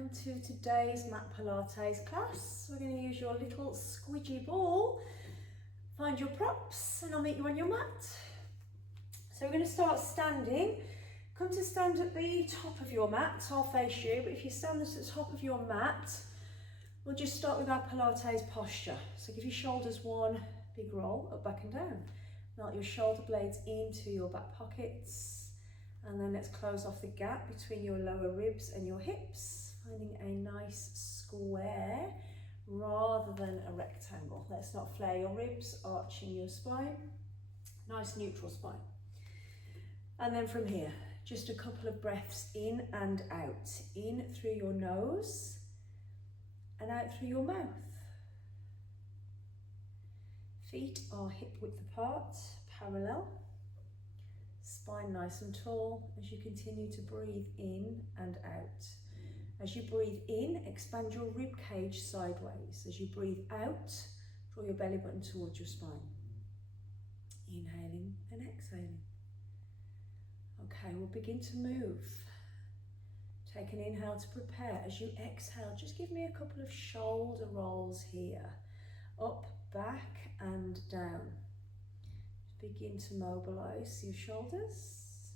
welcome to today's mat Pilates class. We're going to use your little squidgy ball. Find your props and I'll meet you on your mat. So we're going to start standing. Come to stand at the top of your mat. I'll face you, but if you stand at the top of your mat, we'll just start with our Pilates posture. So give your shoulders one big roll, up, back and down. Melt your shoulder blades into your back pockets. And then let's close off the gap between your lower ribs and your hips, finding a nice square rather than a rectangle. Let's not flare your ribs, arching your spine. Nice neutral spine. And then from here, just a couple of breaths in and out. In through your nose and out through your mouth. Feet are hip width apart, parallel. Spine nice and tall as you continue to breathe in and out. As you breathe in, expand your rib cage sideways. As you breathe out, draw your belly button towards your spine. Inhaling and exhaling. Okay, we'll begin to move. Take an inhale to prepare. As you exhale, just give me a couple of shoulder rolls here. Up, back and down. Begin to mobilise your shoulders.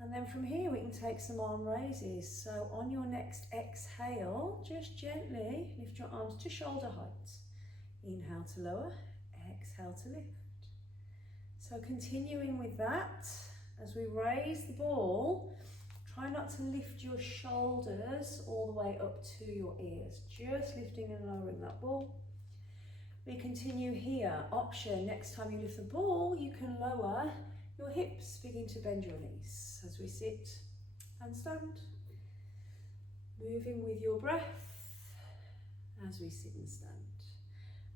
And then from here we can take some arm raises. So on your next exhale, just gently lift your arms to shoulder height. Inhale to lower, exhale to lift. So continuing with that, as we raise the ball, try not to lift your shoulders all the way up to your ears. Just lifting and lowering that ball. We continue here. Option, next time you lift the ball, you can lower your hips, begin to bend your knees as we sit and stand. Moving with your breath as we sit and stand.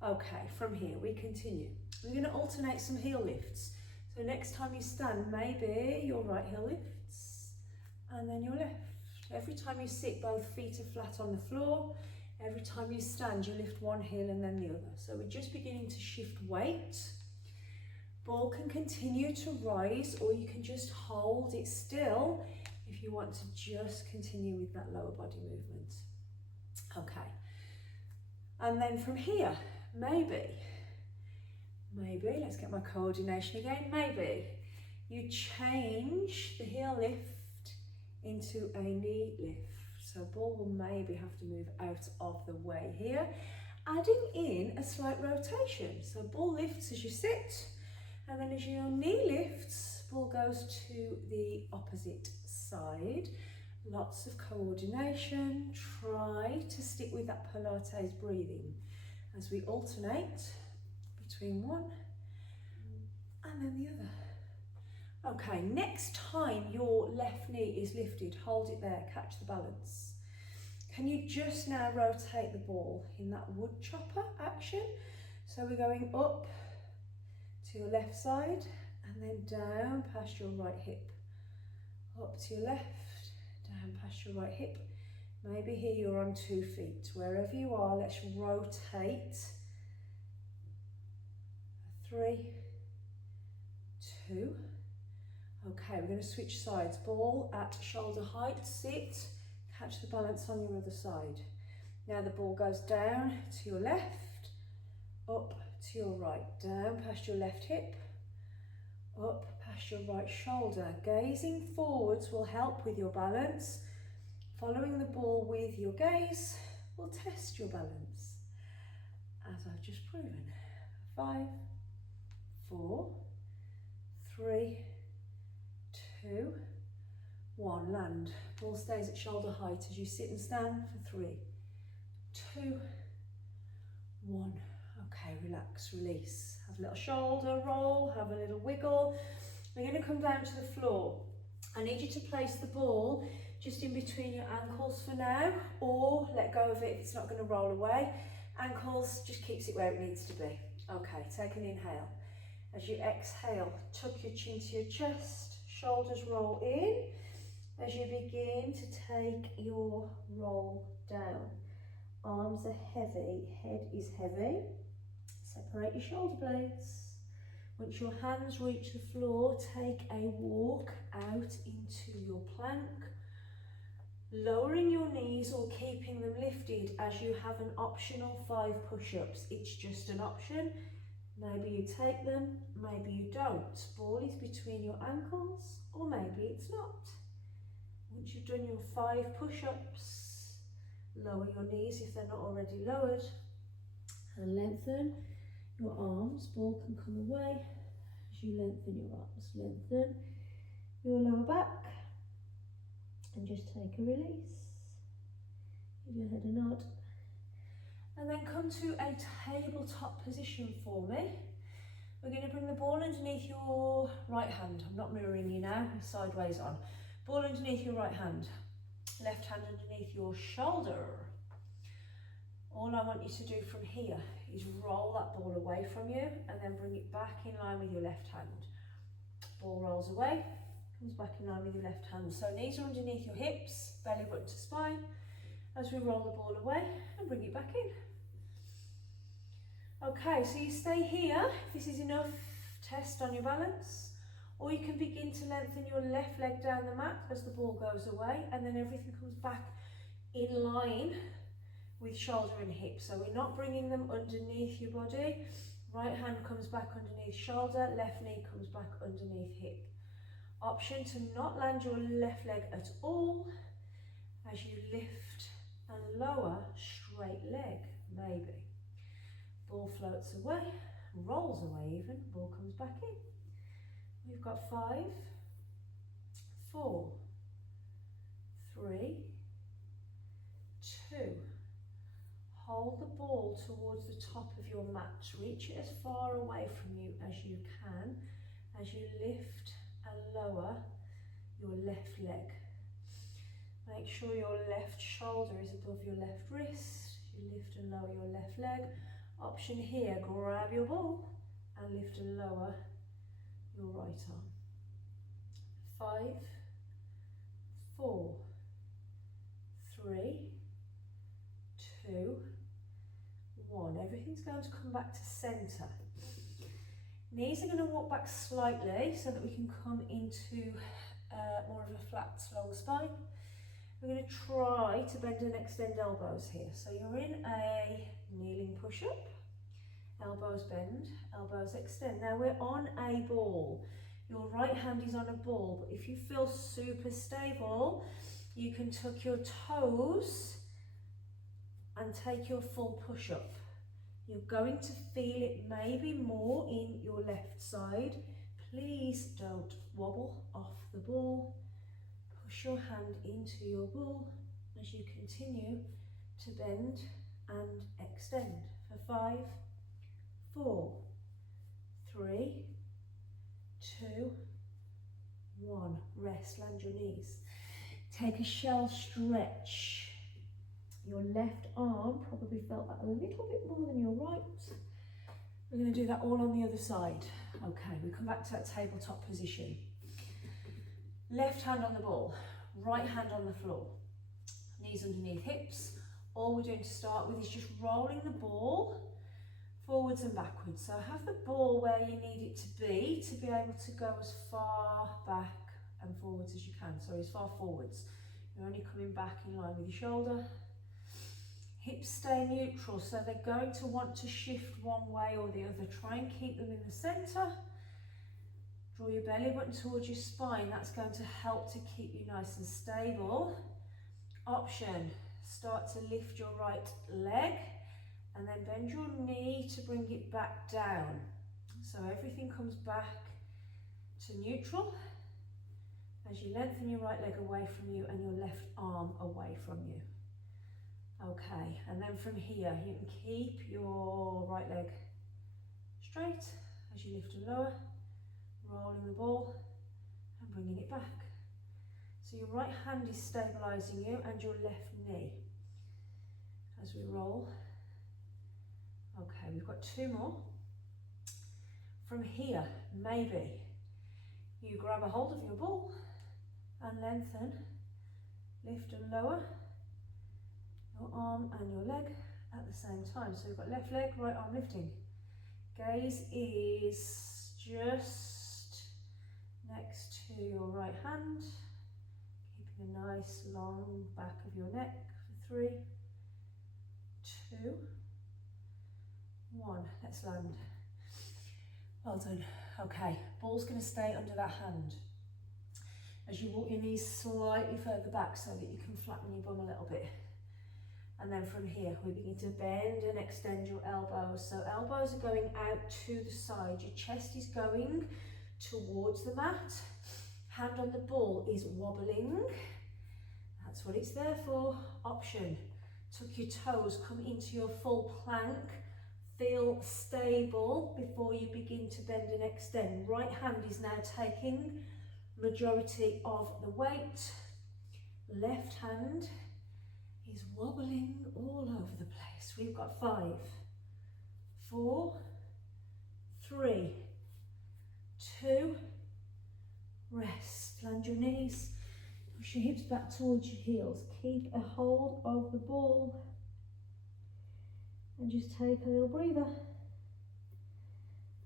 Okay, from here we continue. We're going to alternate some heel lifts. So next time you stand, maybe your right heel lifts and then your left. Every time you sit, both feet are flat on the floor. Every time you stand, you lift one heel and then the other. So we're just beginning to shift weight. Ball can continue to rise, or you can just hold it still if you want to just continue with that lower body movement. Okay. And then from here, maybe, let's get my coordination again, maybe you change the heel lift into a knee lift. So ball will maybe have to move out of the way here, adding in a slight rotation. So ball lifts as you sit, and then as your knee lifts, ball goes to the opposite side. Lots of coordination. Try to stick with that Pilates breathing as we alternate between one and then the other. Okay, next time your left knee is lifted, hold it there, catch the balance. Can you just now rotate the ball in that wood chopper action? So we're going up to your left side and then down past your right hip. Up to your left, down past your right hip. Maybe here you're on 2 feet. Wherever you are, let's rotate. 3, 2. Okay, we're going to switch sides. Ball at shoulder height, sit, catch the balance on your other side. Now the ball goes down to your left, up to your right, down past your left hip, up past your right shoulder. Gazing forwards will help with your balance. Following the ball with your gaze will test your balance, as I've just proven. 5, 4, 3, 2, 1, land. Ball stays at shoulder height as you sit and stand for 3, 2, 1. Okay, relax, release. Have a little shoulder roll, have a little wiggle. We're going to come down to the floor. I need you to place the ball just in between your ankles for now, or let go of it if it's not going to roll away. Ankles just keeps it where it needs to be. Okay, take an inhale. As you exhale, tuck your chin to your chest. Shoulders roll in as you begin to take your roll down. Arms are heavy, head is heavy. Separate your shoulder blades. Once your hands reach the floor, take a walk out into your plank. lowering your knees or keeping them lifted as you have an optional 5 push-ups. It's just an option. Maybe you take them, maybe you don't. Ball is between your ankles, or maybe it's not. Once you've done your 5 push-ups, lower your knees if they're not already lowered, and lengthen your arms. Ball can come away as you lengthen your arms. Lengthen your lower back, and just take a release. Give your head a nod. And then come to a tabletop position for me. We're going to bring the ball underneath your right hand. I'm not mirroring you now, I'm sideways on. Ball underneath your right hand. Left hand underneath your shoulder. All I want you to do from here is roll that ball away from you and then bring it back in line with your left hand. Ball rolls away, comes back in line with your left hand. So knees are underneath your hips, belly button to spine, as we roll the ball away and bring it back in. Okay, so you stay here. If this is enough, test on your balance. Or you can begin to lengthen your left leg down the mat as the ball goes away, and then everything comes back in line with shoulder and hip. So we're not bringing them underneath your body. Right hand comes back underneath shoulder, left knee comes back underneath hip. Option to not land your left leg at all as you lift and lower straight leg, maybe. Ball floats away, rolls away even, ball comes back in. We've got 5, 4, 3, 2. Hold the ball towards the top of your mat. Reach it as far away from you as you can as you lift and lower your left leg. Make sure your left shoulder is above your left wrist. You lift and lower your left leg. Option here, grab your ball and lift and lower your right arm. 5, 4, 3, 2, 1. Everything's going to come back to centre. Knees are going to walk back slightly so that we can come into more of a flat, long spine. We're going to try to bend and extend elbows here. So you're in a kneeling push-up. Elbows bend, elbows extend. Now we're on a ball. Your right hand is on a ball, but if you feel super stable, you can tuck your toes and take your full push-up. You're going to feel it maybe more in your left side. Please don't wobble off the ball. Push your hand into your ball as you continue to bend and extend for 5, 4, 3, 2, 1. Rest, land your knees. Take a shell stretch. Your left arm probably felt that a little bit more than your right. We're going to do that all on the other side. Okay, we come back to that tabletop position. Left hand on the ball, right hand on the floor. Knees underneath hips. All we're doing to start with is just rolling the ball forwards and backwards. So have the ball where you need it to be able to go as far back and forwards as you can. So as far forwards. You're only coming back in line with your shoulder. Hips stay neutral, so they're going to want to shift one way or the other. Try and keep them in the centre. Draw your belly button towards your spine. That's going to help to keep you nice and stable. Option, start to lift your right leg and then bend your knee to bring it back down. So everything comes back to neutral as you lengthen your right leg away from you and your left arm away from you. Okay, and then from here, you can keep your right leg straight as you lift and lower, rolling the ball and bringing it back. So your right hand is stabilising you and your left knee as we roll. Okay, we've got 2 more. From here, maybe you grab a hold of your ball and lengthen, lift and lower your arm and your leg at the same time. So we've got left leg, right arm lifting. Gaze is just next to your right hand, keeping a nice long back of your neck for 3, 2, 1. Let's land. Well done. Okay, ball's going to stay under that hand. As you walk your knees slightly further back so that you can flatten your bum a little bit. And then from here, we begin to bend and extend your elbows. So elbows are going out to the side. Your chest is going towards the mat. Hand on the ball is wobbling. That's what it's there for. Option. Tuck your toes, come into your full plank. Feel stable before you begin to bend and extend. Right hand is now taking majority of the weight. Left hand is wobbling all over the place. We've got 5, 4, 3, 2, rest. Land your knees, push your hips back towards your heels. Keep a hold of the ball and just take a little breather.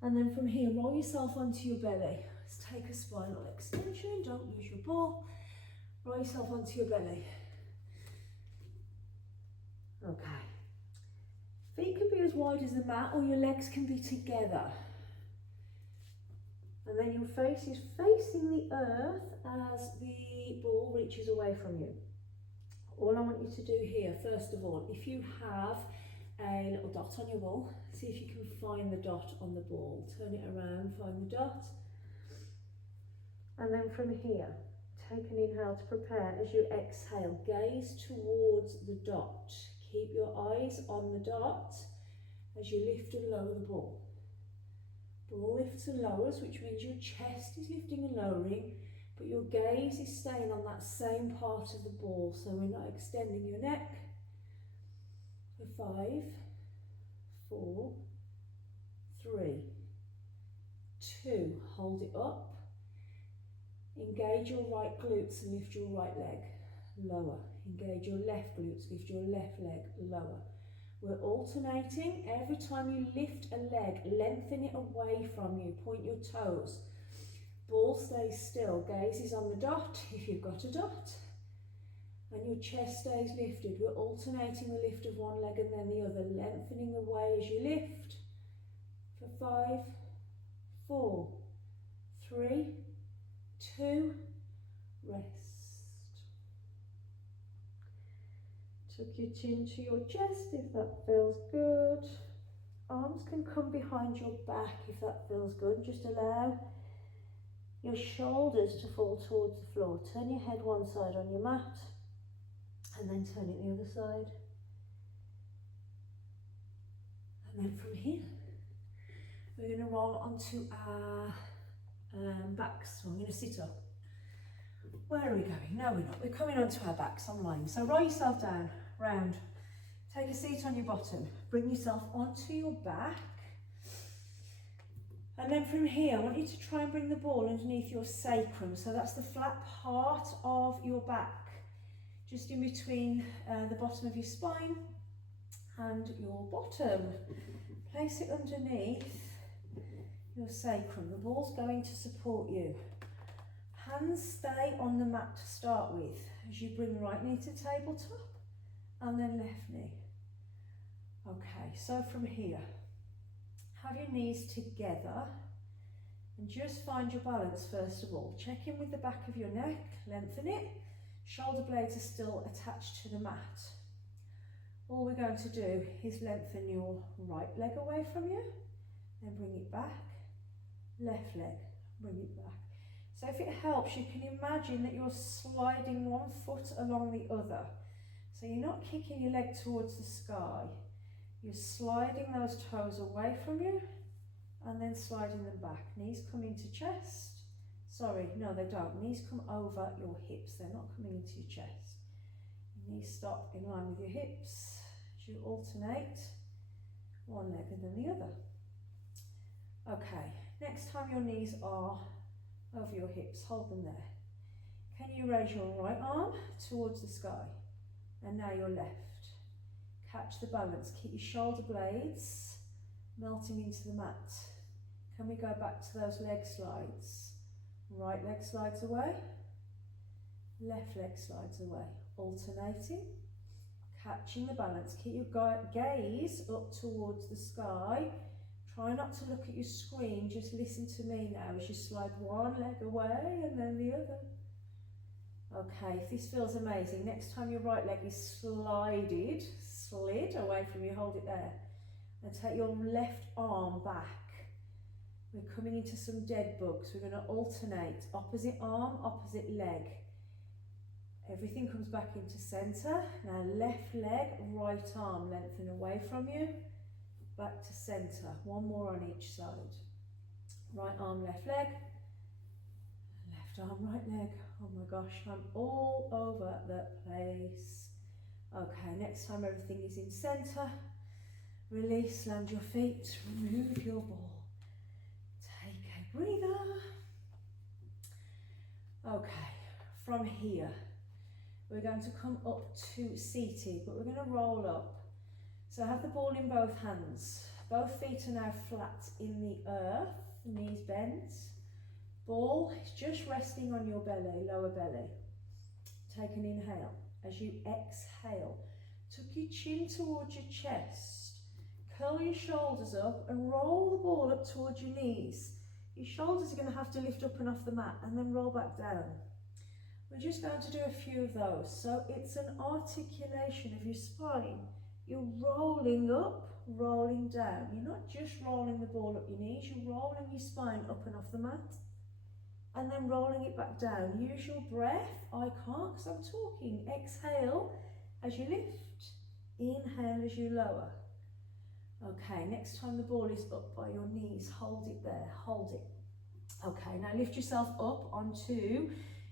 And then from here, roll yourself onto your belly. Let's take a spinal extension, don't lose your ball. Roll yourself onto your belly. Okay. Feet can be as wide as the mat or your legs can be together. And then your face is facing the earth as the ball reaches away from you. All I want you to do here, first of all, if you have a little dot on your ball, see if you can find the dot on the ball. Turn it around, find the dot. And then from here, take an inhale to prepare. As you exhale, gaze towards the dot. Keep your eyes on the dot as you lift and lower the ball. Ball lifts and lowers, which means your chest is lifting and lowering, but your gaze is staying on that same part of the ball, so we're not extending your neck. For 5, 4, 3, 2, hold it up. Engage your right glutes and lift your right leg, lower. Engage your left glutes, lift your left leg, lower. We're alternating. Every time you lift a leg, lengthen it away from you, point your toes. Ball stays still, gaze is on the dot, if you've got a dot. And your chest stays lifted. We're alternating the lift of one leg and then the other, lengthening away as you lift. For 5, 4, 3, 2, rest. Tuck your chin to your chest if that feels good. Arms can come behind your back if that feels good. Just allow your shoulders to fall towards the floor. Turn your head one side on your mat and then turn it the other side. And then from here, we're going to roll onto our backs. So I'm going to sit up. Where are we going? No, we're not. We're coming onto our backs on line. So roll yourself down, round. Take a seat on your bottom. Bring yourself onto your back. And then from here, I want you to try and bring the ball underneath your sacrum. So that's the flat part of your back, just in between the bottom of your spine and your bottom. Place it underneath your sacrum. The ball's going to support you. Hands stay on the mat to start with as you bring right knee to tabletop and then left knee. Okay, so from here, have your knees together and just find your balance first of all. Check in with the back of your neck, lengthen it. Shoulder blades are still attached to the mat. All we're going to do is lengthen your right leg away from you, then bring it back, left leg, bring it back. So if it helps, you can imagine that you're sliding one foot along the other. So you're not kicking your leg towards the sky. You're sliding those toes away from you and then sliding them back. Knees come into chest. Sorry, no they don't. Knees come over your hips. They're not coming into your chest. Knees stop in line with your hips as you alternate one leg and then the other. Okay, next time your knees are over your hips, hold them there. Can you raise your right arm towards the sky? And now your left. Catch the balance, keep your shoulder blades melting into the mat. Can we go back to those leg slides? Right leg slides away, left leg slides away, alternating, catching the balance. Keep your gaze up towards the sky. Try not to look at your screen, just listen to me now as you slide one leg away and then the other. Okay, if this feels amazing, next time your right leg is slid away from you, hold it there. And take your left arm back. We're coming into some dead bugs. We're going to alternate opposite arm, opposite leg. Everything comes back into centre. Now left leg, right arm, lengthen away from you. Back to centre. One more on each side. Right arm, left leg. Left arm, right leg. Oh my gosh, I'm all over the place. Okay, next time everything is in centre. Release, land your feet, remove your ball. Take a breather. Okay, from here, we're going to come up to seated, but we're going to roll up. So have the ball in both hands. Both feet are now flat in the earth, knees bent. Ball is just resting on your belly, lower belly. Take an inhale. As you exhale, tuck your chin towards your chest. Curl your shoulders up and roll the ball up towards your knees. Your shoulders are going to have to lift up and off the mat and then roll back down. We're just going to do a few of those. So it's an articulation of your spine. You're rolling up, rolling down. You're not just rolling the ball up your knees, you're rolling your spine up and off the mat and then rolling it back down. Use your breath. I can't because I'm talking. Exhale as you lift. Inhale as you lower. Okay, next time the ball is up by your knees, hold it there, hold it. Okay, now lift yourself up onto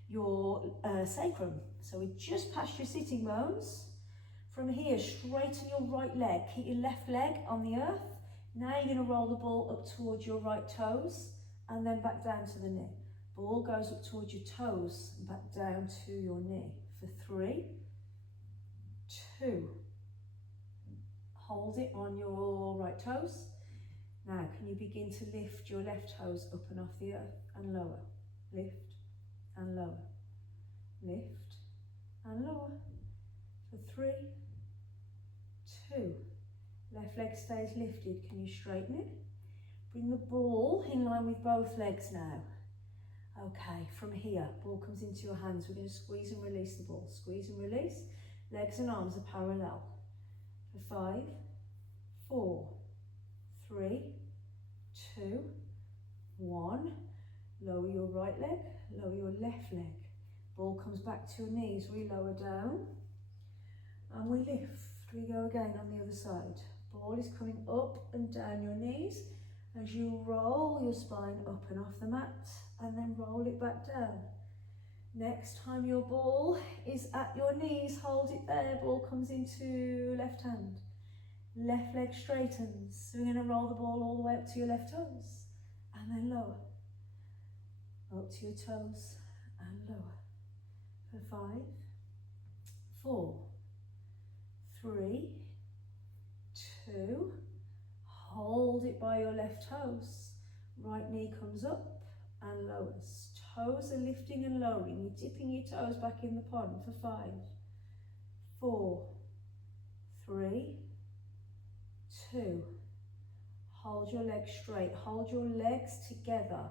your sacrum. So we're just past your sitting bones. From here, straighten your right leg. Keep your left leg on the earth. Now you're going to roll the ball up towards your right toes and then back down to the knee. Ball goes up towards your toes and back down to your knee. For 3, 2. Hold it on your right toes. Now, can you begin to lift your left toes up and off the earth and lower? Lift and lower. Lift and lower. For 3, 2. Left leg stays lifted. Can you straighten it? Bring the ball in line with both legs now. Okay, from here, ball comes into your hands. We're going to squeeze and release the ball. Squeeze and release. Legs and arms are parallel. For 5, 4, 3, 2, 1. Lower your right leg, lower your left leg. Ball comes back to your knees. We lower down and we lift. We go again on the other side. Ball is coming up and down your knees as you roll your spine up and off the mat and then roll it back down. Next time your ball is at your knees, hold it there. Ball comes into left hand. Left leg straightens. So we're going to roll the ball all the way up to your left toes and then lower. Up to your toes and lower. For 5, 4, 3, 2. Hold it by your left toes. Right knee comes up and lowers. Toes are lifting and lowering. You're dipping your toes back in the pond. For 5, 4, 3, 2. Hold your legs straight. Hold your legs together.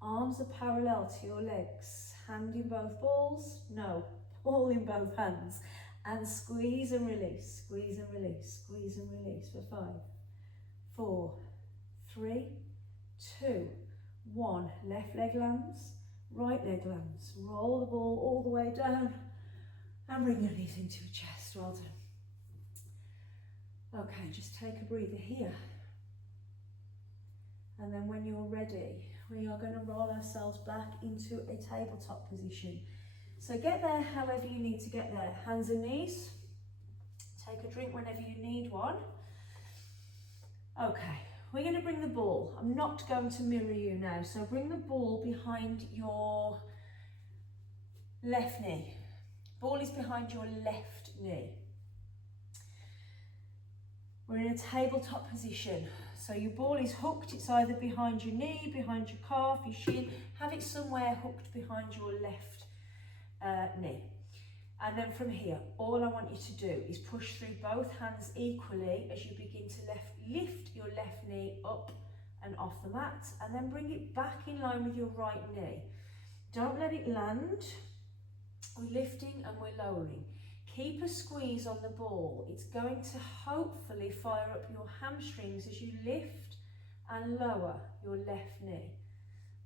Arms are parallel to your legs. Hand in both balls. No, ball in both hands. And squeeze and release. Squeeze and release. Squeeze and release. For 5, 4, 3, 2, 1. Left leg lands. Right leg lands. Roll the ball all the way down and bring your knees into your chest. Well done. Okay, just take a breather here. And then when you're ready, we are going to roll ourselves back into a tabletop position. So get there however you need to get there. Hands and knees. Take a drink whenever you need one. Okay, we're going to bring the ball. I'm not going to mirror you now. So bring the ball behind your left knee. Ball is behind your left knee. We're in a tabletop position. So your ball is hooked. It's either behind your knee, behind your calf, your shin. Have it somewhere hooked behind your left knee. And then from here, all I want you to do is push through both hands equally as you begin to lift your left knee up and off the mat, and then bring it back in line with your right knee. Don't let it land. We're lifting and we're lowering. Keep a squeeze on the ball. It's going to hopefully fire up your hamstrings as you lift and lower your left knee.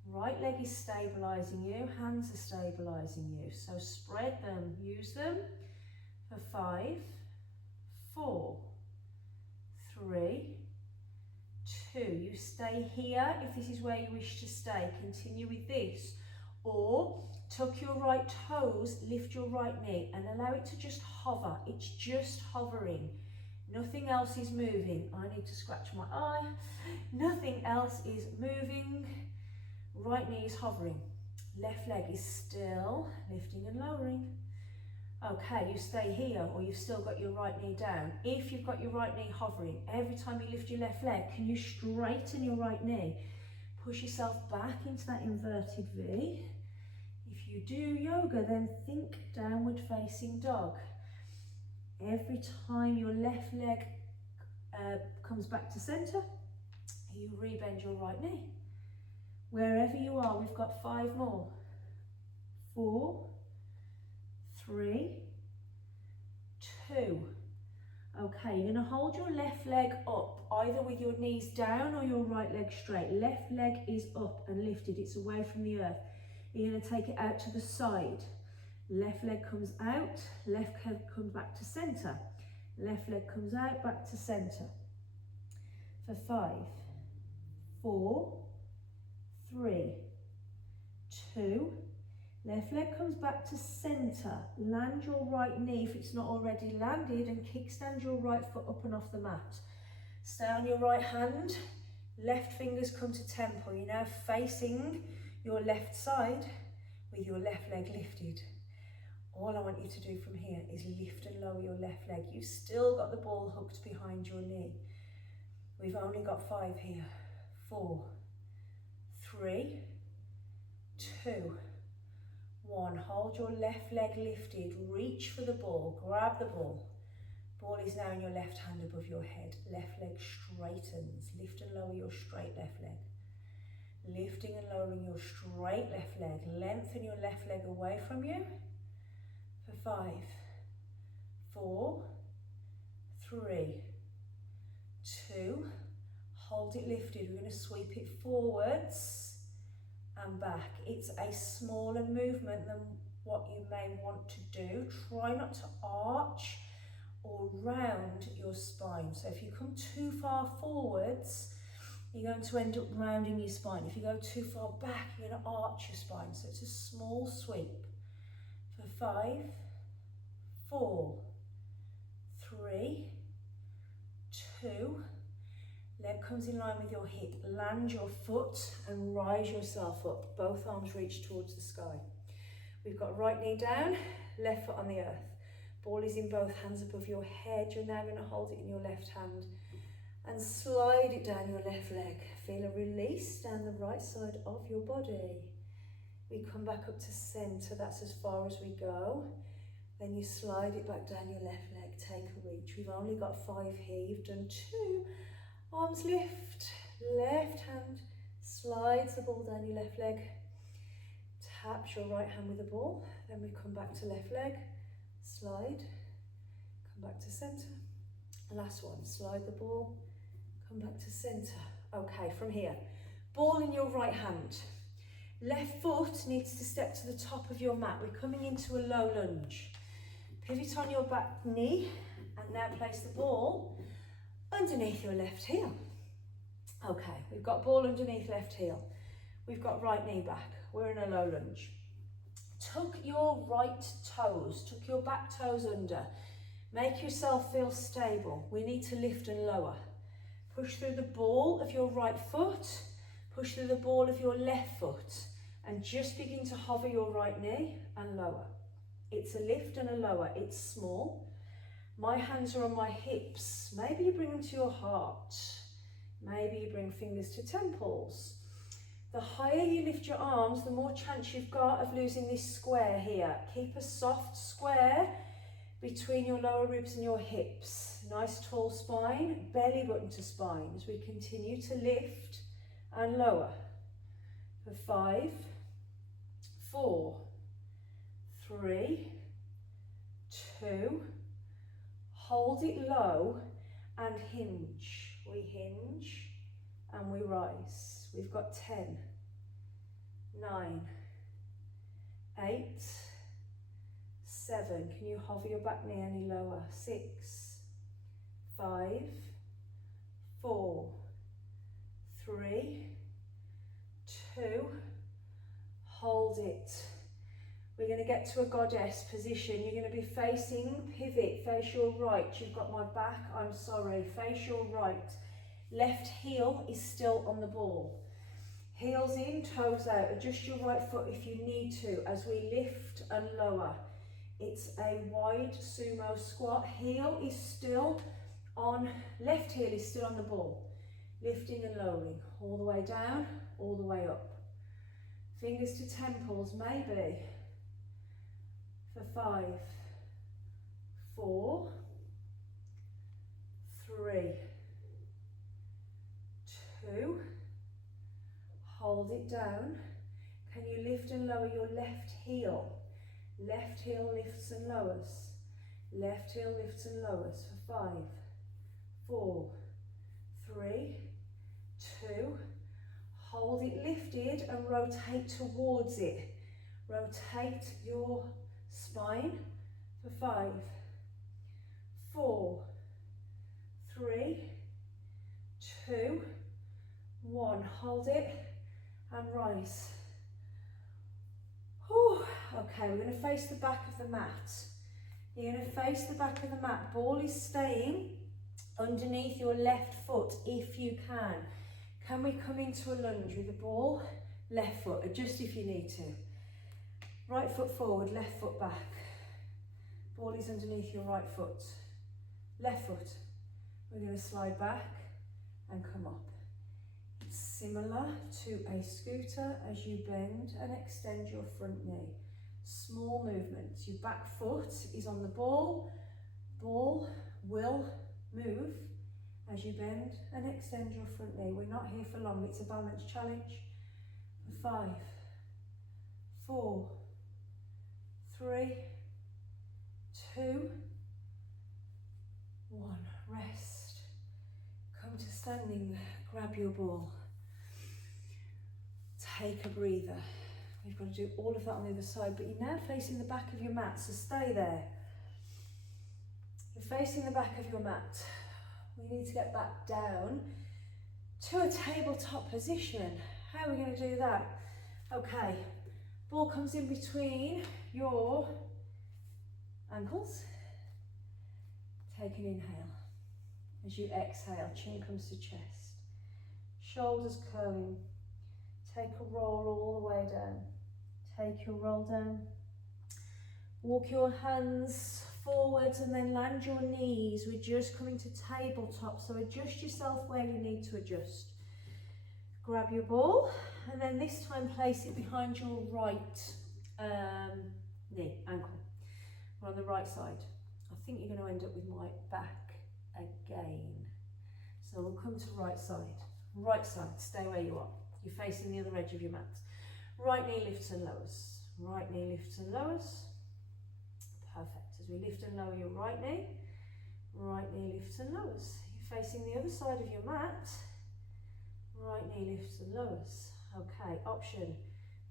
Right leg is stabilising you, hands are stabilising you. So spread them, use them for 5, 4, 3, 2. You stay here if this is where you wish to stay. Continue with this. Or tuck your right toes, lift your right knee and allow it to just hover. It's just hovering. Nothing else is moving. I need to scratch my eye. Nothing else is moving. Right knee is hovering. Left leg is still lifting and lowering. Okay, you stay here, or you've still got your right knee down. If you've got your right knee hovering, every time you lift your left leg, can you straighten your right knee? Push yourself back into that inverted V. If you do yoga, then think downward facing dog. Every time your left leg comes back to center, you rebend your right knee. Wherever you are, we've got 5 more. 4, 3, 2. Okay, you're going to hold your left leg up, either with your knees down or your right leg straight. Left leg is up and lifted, it's away from the earth. You're going to take it out to the side. Left leg comes out, left leg comes back to center. Left leg comes out, back to center. For 5, 4, 3, 2, left leg comes back to center. Land your right knee if it's not already landed and kickstand your right foot up and off the mat. Stay on your right hand, left fingers come to temple. You're now facing your left side with your left leg lifted. All I want you to do from here is lift and lower your left leg. You've still got the ball hooked behind your knee. We've only got 5 here. 4, 3, 2, 1. Hold your left leg lifted. Reach for the ball. Grab the ball. Ball is now in your left hand above your head. Left leg straightens. Lift and lower your straight left leg. Lifting and lowering your straight left leg. Lengthen your left leg away from you. For 5, 4, 3, 2. Hold it lifted. We're going to sweep it forwards and back. It's a smaller movement than what you may want to do. Try not to arch or round your spine. So if you come too far forwards, you're going to end up rounding your spine. If you go too far back, you're going to arch your spine. So it's a small sweep. For 5, 4, 3, 2. Leg comes in line with your hip. Land your foot and rise yourself up. Both arms reach towards the sky. We've got right knee down, left foot on the earth. Ball is in both hands above your head. You're now going to hold it in your left hand and slide it down your left leg. Feel a release down the right side of your body. We come back up to center. That's as far as we go. Then you slide it back down your left leg. Take a reach. We've only got 5 here. You've done 2. Arms lift. Left hand slides the ball down your left leg. Taps your right hand with the ball. Then we come back to left leg. Slide. Come back to center. Last one. Slide the ball. Come back to center. Okay, from here. Ball in your right hand. Left foot needs to step to the top of your mat. We're coming into a low lunge. Pivot on your back knee and now place the ball underneath your left heel. Okay, we've got ball underneath left heel. We've got right knee back. We're in a low lunge. Tuck your right toes, tuck your back toes under. Make yourself feel stable. We need to lift and lower. Push through the ball of your right foot, push through the ball of your left foot, and just begin to hover your right knee and lower. It's a lift and a lower. It's small. My hands are on my hips. Maybe you bring them to your heart. Maybe you bring fingers to temples. The higher you lift your arms, the more chance you've got of losing this square here. Keep a soft square between your lower ribs and your hips. Nice tall spine, belly button to spine as we continue to lift and lower. For 5, 4, 3, 2, hold it low and hinge. We hinge and we rise. We've got 10, 9, 8, 7. Can you hover your back knee any lower? 6, 5, 4, 3, 2, hold it. We're going to get to a goddess position. You're going to be facing pivot, face your right. You've got my back, I'm sorry. Face your right. Left heel is still on the ball. Heels in, toes out. Adjust your right foot if you need to as we lift and lower. It's a wide sumo squat. Heel is still on, left heel is still on the ball. Lifting and lowering, all the way down, all the way up. Fingers to temples, maybe. For 5, 4, 3, 2, hold it down. Can you lift and lower your left heel? Left heel lifts and lowers. Left heel lifts and lowers. For 5, 4, 3, 2, hold it lifted and rotate towards it. Rotate your spine. For 5, 4, 3, 2, 1. Hold it and rise. Whew. Okay, we're going to face the back of the mat. You're going to face the back of the mat. Ball is staying underneath your left foot if you can. Can we come into a lunge with the ball? Left foot, adjust if you need to. Right foot forward, left foot back. Ball is underneath your right foot. Left foot. We're going to slide back and come up. It's similar to a scooter as you bend and extend your front knee. Small movements. Your back foot is on the ball. Ball will move as you bend and extend your front knee. We're not here for long. It's a balance challenge. 5, 4, 3, 2, 1. Rest. Come to standing. Grab your ball. Take a breather. We've got to do all of that on the other side, but you're now facing the back of your mat, so stay there. You're facing the back of your mat. We need to get back down to a tabletop position. How are we going to do that? Okay, ball comes in between your ankles. Take an inhale. As you exhale, chin comes to chest. Shoulders curling. Take a roll all the way down. Take your roll down. Walk your hands forwards and then land your knees. We're just coming to tabletop, so adjust yourself where you need to adjust. Grab your ball and then this time place it behind your right knee, ankle. We're on the right side. I think you're going to end up with my back again. So we'll come to right side. Right side, stay where you are. You're facing the other edge of your mat. Right knee lifts and lowers. Right knee lifts and lowers. Perfect. As we lift and lower your right knee lifts and lowers. You're facing the other side of your mat. Right knee lifts and lowers. Okay, option.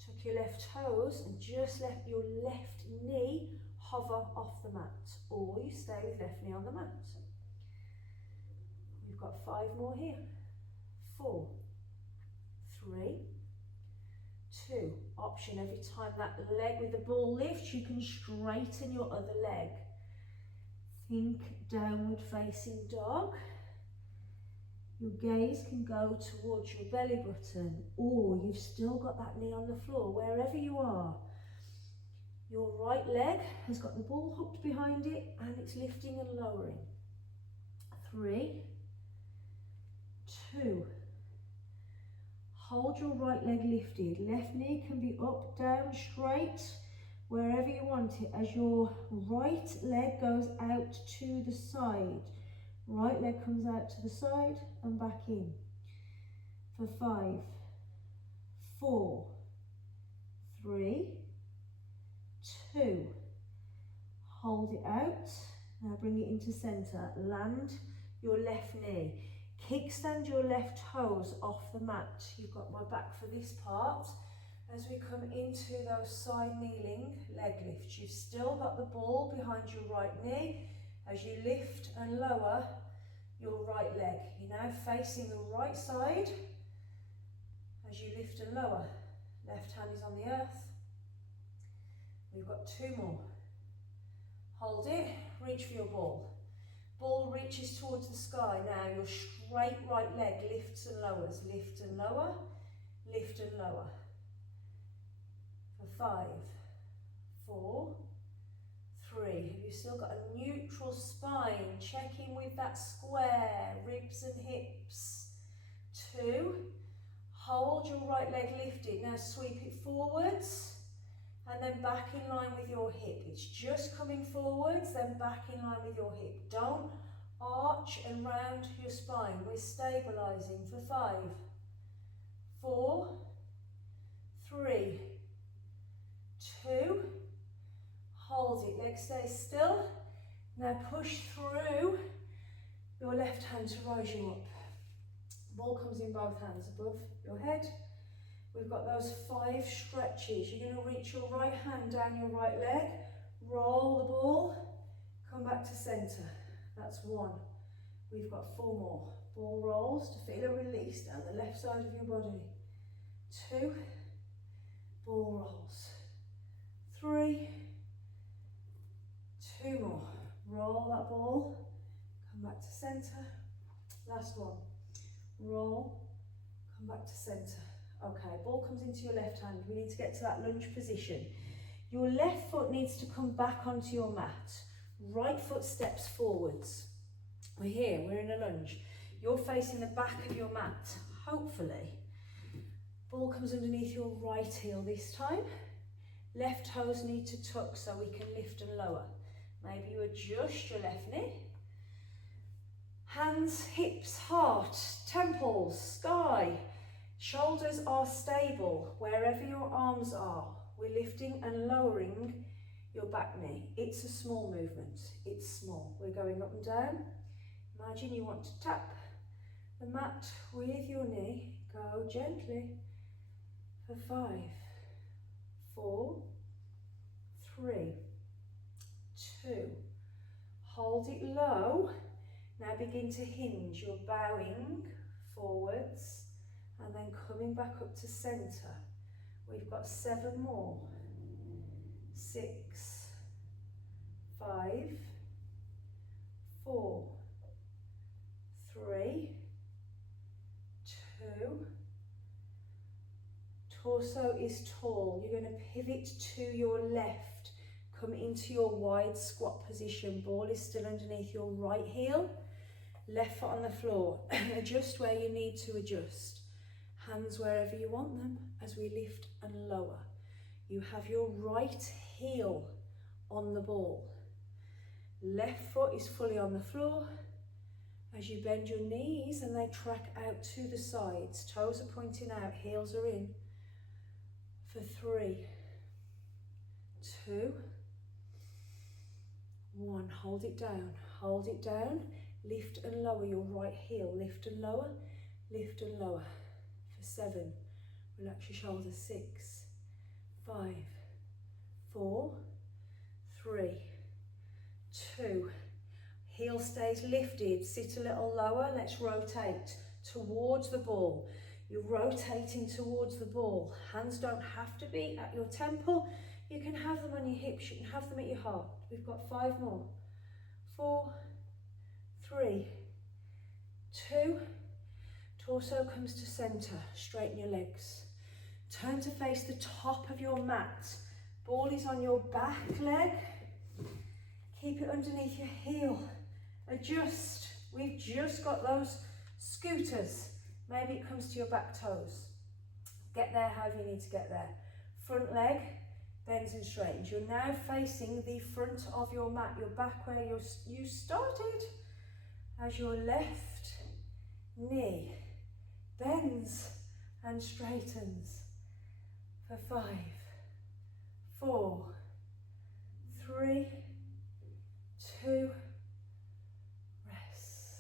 Tuck your left toes and just let your left knee hover off the mat. Or you stay with left knee on the mat. We've got 5 more here. 4, 3, 2. Option, every time that leg with the ball lifts, you can straighten your other leg. Think downward facing dog. Your gaze can go towards your belly button, or you've still got that knee on the floor, wherever you are. Your right leg has got the ball hooked behind it and it's lifting and lowering. 3, 2. Hold your right leg lifted. Left knee can be up, down, straight, wherever you want it, as your right leg goes out to the side. Right leg comes out to the side and back in. For 5, 4, 3, 2. Hold it out. Now bring it into centre. Land your left knee. Kickstand your left toes off the mat. You've got my back for this part. As we come into those side kneeling leg lifts, you've still got the ball behind your right knee as you lift and lower your right leg. You're now facing the right side as you lift and lower. Left hand is on the earth. We've got 2 more. Hold it, reach for your ball. Ball reaches towards the sky. Now your straight right leg lifts and lowers. Lift and lower, lift and lower. For 5, 4, 3. Have you still got a neutral spine? Check in with that square, ribs and hips. 2. Hold your right leg lifted. Now sweep it forwards and then back in line with your hip. It's just coming forwards, then back in line with your hip. Don't arch and round your spine. We're stabilising for 5, 4, 3, 2. Hold it, leg stays still. Now push through your left hand to rise you up. Ball comes in both hands above your head. We've got those 5 stretches. You're going to reach your right hand down your right leg, roll the ball, come back to centre. That's 1. We've got 4 more. Ball rolls to feel a release down the left side of your body. 2. Ball rolls. 3. 2 more. Roll that ball, come back to centre. Last 1. Roll, come back to centre. Okay, ball comes into your left hand. We need to get to that lunge position. Your left foot needs to come back onto your mat. Right foot steps forwards. We're here, we're in a lunge. You're facing the back of your mat, hopefully. Ball comes underneath your right heel this time. Left toes need to tuck so we can lift and lower. Maybe you adjust your left knee. Hands, hips, heart, temples, sky. Shoulders are stable wherever your arms are. We're lifting and lowering your back knee. It's a small movement. It's small. We're going up and down. Imagine you want to tap the mat with your knee. Go gently for 5, 4, 3, 2. Hold it low. Now begin to hinge. You're bowing forwards and then coming back up to centre. We've got 7 more. 6, 5, 4, 3, 2. Torso is tall. You're going to pivot to your left. Come into your wide squat position. Ball is still underneath your right heel. Left foot on the floor. Adjust where you need to adjust. Hands wherever you want them as we lift and lower. You have your right heel on the ball. Left foot is fully on the floor. As you bend your knees and they track out to the sides. Toes are pointing out, heels are in. For 3, 2, 1. Hold it down. Hold it down. Lift and lower your right heel. Lift and lower. Lift and lower. For 7. Relax your shoulders. 6, 5, 4, 3, 2. Heel stays lifted. Sit a little lower. Let's rotate towards the ball. You're rotating towards the ball. Hands don't have to be at your temple. You can have them on your hips. You can have them at your heart. We've got 5 more. 4, 3, 2. Torso comes to centre. Straighten your legs. Turn to face the top of your mat. Ball is on your back leg. Keep it underneath your heel. Adjust. We've just got those scooters. Maybe it comes to your back toes. Get there however you need to get there. Front leg bends and straightens. You're now facing the front of your mat, your back where you started, as your left knee bends and straightens for 5, 4, 3, 2, rest.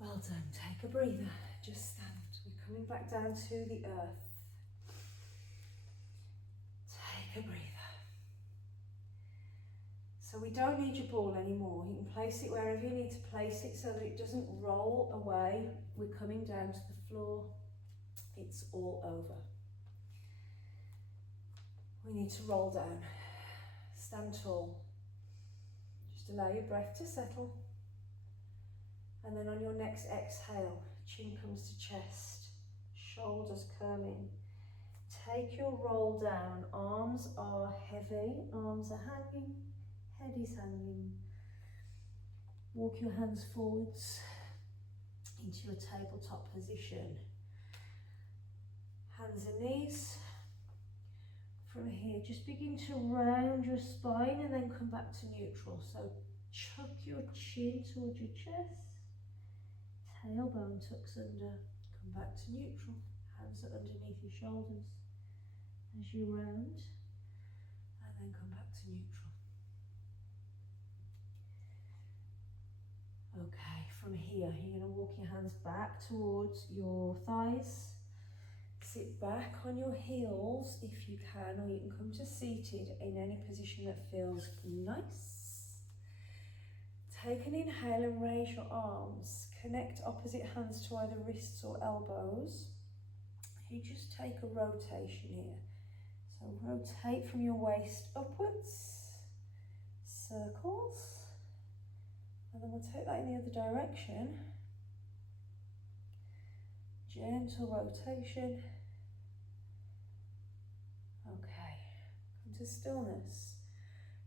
Well done. Take a breather. Just stand. We're coming back down to the earth. Take a breather. So we don't need your ball anymore. You can place it wherever you need to place it so that it doesn't roll away. We're coming down to the floor. It's all over. We need to roll down. Stand tall. Just allow your breath to settle. And then on your next exhale, chin comes to chest, shoulders curling. Take your roll down. Arms are heavy, arms are hanging, head is hanging. Walk your hands forwards into your tabletop position. Hands and knees. From here, just begin to round your spine and then come back to neutral. So chuck your chin towards your chest. Tailbone tucks under, come back to neutral, hands are underneath your shoulders as you round, and then come back to neutral. Okay, from here, you're going to walk your hands back towards your thighs, sit back on your heels if you can, or you can come to seated in any position that feels nice. Take an inhale and raise your arms. Connect opposite hands to either wrists or elbows. You just take a rotation here. So rotate from your waist upwards, circles, and then we'll take that in the other direction. Gentle rotation. Okay, come to stillness.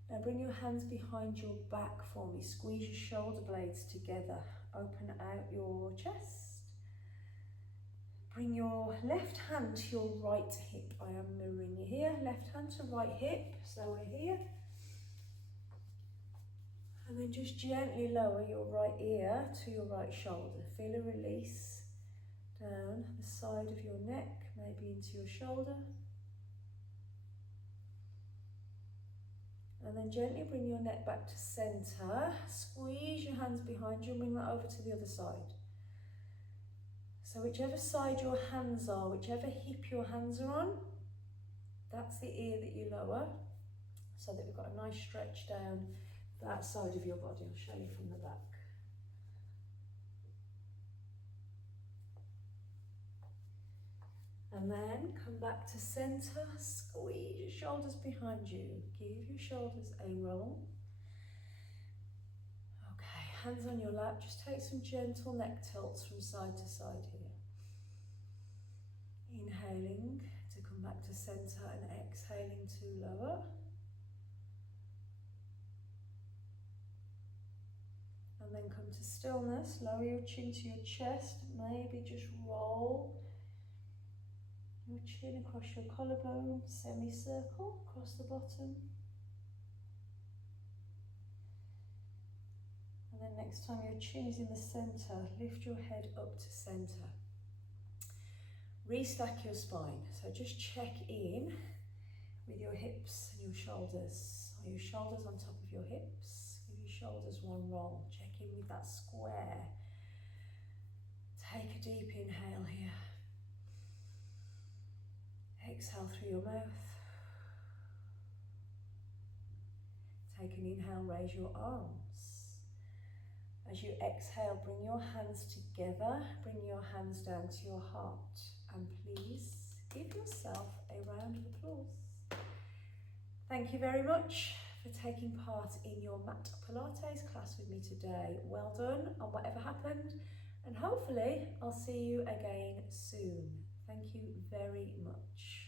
Now bring your hands behind your back for me. Squeeze your shoulder blades together. Open out your chest. Bring your left hand to your right hip. I am mirroring you here. Left hand to right hip. So we're here. And then just gently lower your right ear to your right shoulder. Feel a release down the side of your neck, maybe into your shoulder. And then gently bring your neck back to centre. Squeeze your hands behind you and bring that over to the other side. So whichever side your hands are, whichever hip your hands are on, that's the ear that you lower, so that we've got a nice stretch down that side of your body. I'll show you from the back. And then come back to centre, squeeze your shoulders behind you. Give your shoulders a roll. Okay, hands on your lap, just take some gentle neck tilts from side to side here. Inhaling to come back to centre and exhaling to lower. And then come to stillness, lower your chin to your chest, maybe just roll your chin across your collarbone, semicircle across the bottom. And then next time your chin is in the centre, lift your head up to centre. Restack your spine, so just check in with your hips and your shoulders. Are your shoulders on top of your hips? Give your shoulders one roll. Check in with that square. Take a deep inhale here. Exhale through your mouth. Take an inhale, raise your arms. As you exhale, bring your hands together, bring your hands down to your heart, and please give yourself a round of applause. Thank you very much for taking part in your mat Pilates class with me today. Well done on whatever happened, and hopefully I'll see you again soon. Thank you very much.